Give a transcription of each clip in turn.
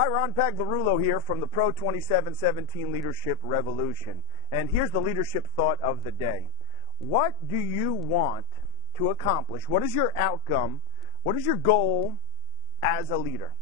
Hi, Ron Pagliarulo here from the Pro 2717 Leadership Revolution. And here's the leadership thought of the day. What do you want to accomplish? What is your outcome? What is your goal as a leader?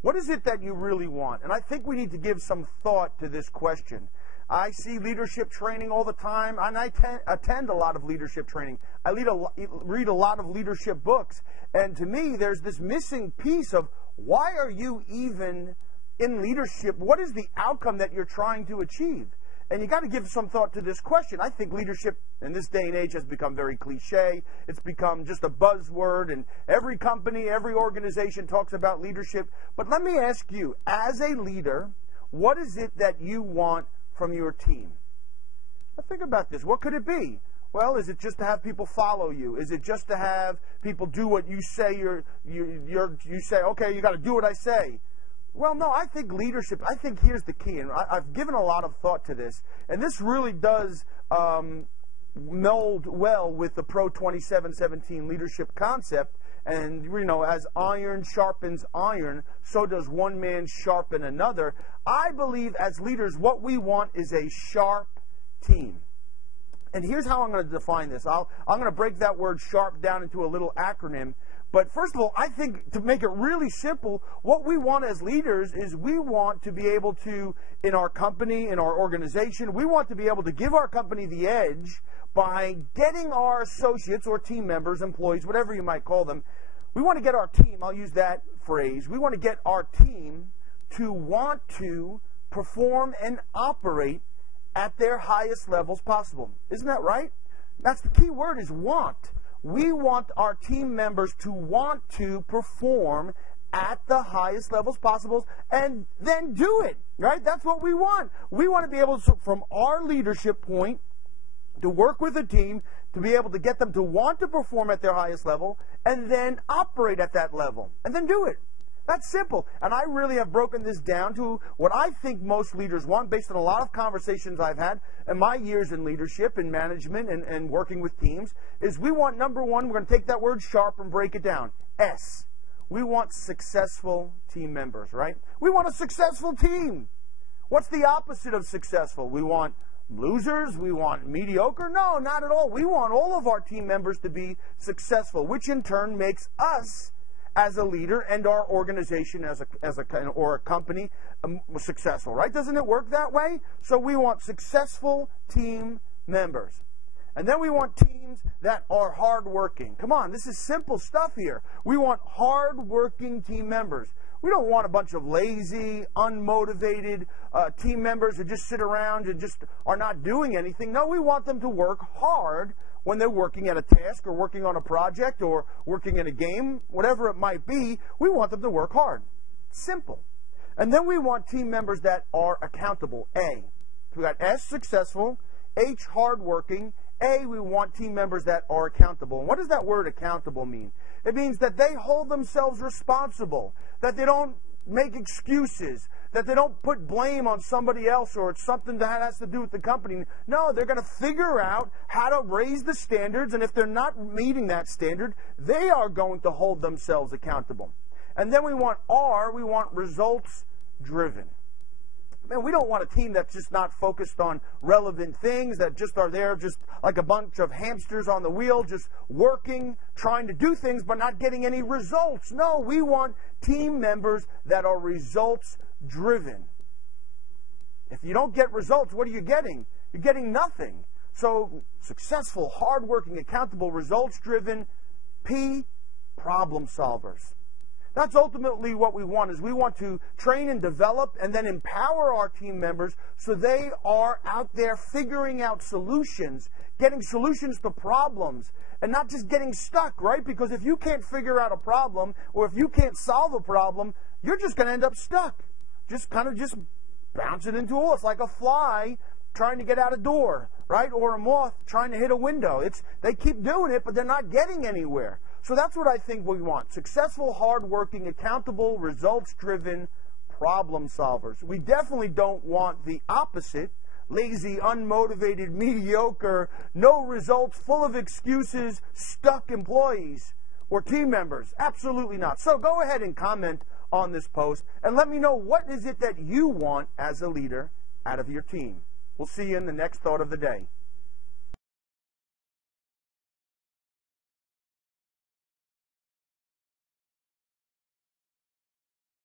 What is it that you really want? And I think we need to give some thought to this question. I see leadership training all the time, and I attend a lot of leadership training. I read a lot of leadership books. And to me, there's this missing piece of why are you even in leadership? What is the outcome that you're trying to achieve? And you got to give some thought to this question. I think leadership in this day and age has become very cliche. It's become just a buzzword, and every company, every organization talks about leadership. But let me ask you, as a leader, what is it that you want from your team? Now think about this. What could it be? Well, is it just to have people follow you? Is it just to have people do what you say? You say, okay, you got to do what I say. Well, no, I think leadership, I think here's the key, and I've given a lot of thought to this, and this really does meld well with the Pro 2717 leadership concept. And, you know, as iron sharpens iron, so does one man sharpen another. I believe as leaders, what we want is a sharp team. And here's how I'm going to define this. I'm going to break that word sharp down into a little acronym. But first of all, I think to make it really simple, what we want as leaders is we want to be able to, in our company, in our organization, we want to be able to give our company the edge by getting our associates or team members, employees, whatever you might call them. We want to get our team, I'll use that phrase, we want to get our team to want to perform and operate at their highest levels possible. Isn't that right? That's the key word, is want. We want our team members to want to perform at the highest levels possible and then do it, right? That's what we want. We want to be able to, from our leadership point, to work with a team to be able to get them to want to perform at their highest level and then operate at that level and then do it. That's simple. And I really have broken this down to what I think most leaders want based on a lot of conversations I've had in my years in leadership and management and working with teams, is we want, number one, we're going to take that word sharp and break it down. S. We want successful team members, right? We want a successful team. What's the opposite of successful? We want losers? We want mediocre? No, not at all. We want all of our team members to be successful, which in turn makes us as a leader and our organization as a company successful, right? Doesn't it work that way? So we want successful team members. And then we want teams that are hardworking. Come on, this is simple stuff here. We want hardworking team members. We don't want a bunch of lazy, unmotivated team members who just sit around and just are not doing anything. No, we want them to work hard when they're working at a task or working on a project or working in a game, whatever it might be. We want them to work hard. Simple. And then we want team members that are accountable. A. We got S, successful, H, hardworking. A, we want team members that are accountable. And what does that word accountable mean? It means that they hold themselves responsible, that they don't make excuses, that they don't put blame on somebody else or it's something that has to do with the company. No, they're going to figure out how to raise the standards, and if they're not meeting that standard, they are going to hold themselves accountable. And then we want R, we want results driven. Man, we don't want a team that's just not focused on relevant things, that just are there just like a bunch of hamsters on the wheel, just working, trying to do things, but not getting any results. No, we want team members that are results driven. If you don't get results, what are you getting? You're getting nothing. So, successful, hardworking, accountable, results driven. P, problem solvers. That's ultimately what we want, is we want to train and develop and then empower our team members so they are out there figuring out solutions, getting solutions to problems, and not just getting stuck, right? Because if you can't figure out a problem or if you can't solve a problem, you're just going to end up stuck. Just kind of just bouncing into a wall. It's like a fly trying to get out a door, right? Or a moth trying to hit a window. They keep doing it, but they're not getting anywhere. So that's what I think we want. Successful, hardworking, accountable, results-driven problem solvers. We definitely don't want the opposite. Lazy, unmotivated, mediocre, no results, full of excuses, stuck employees or team members. Absolutely not. So go ahead and comment on this post and let me know what is it that you want as a leader out of your team. We'll see you in the next Thought of the Day.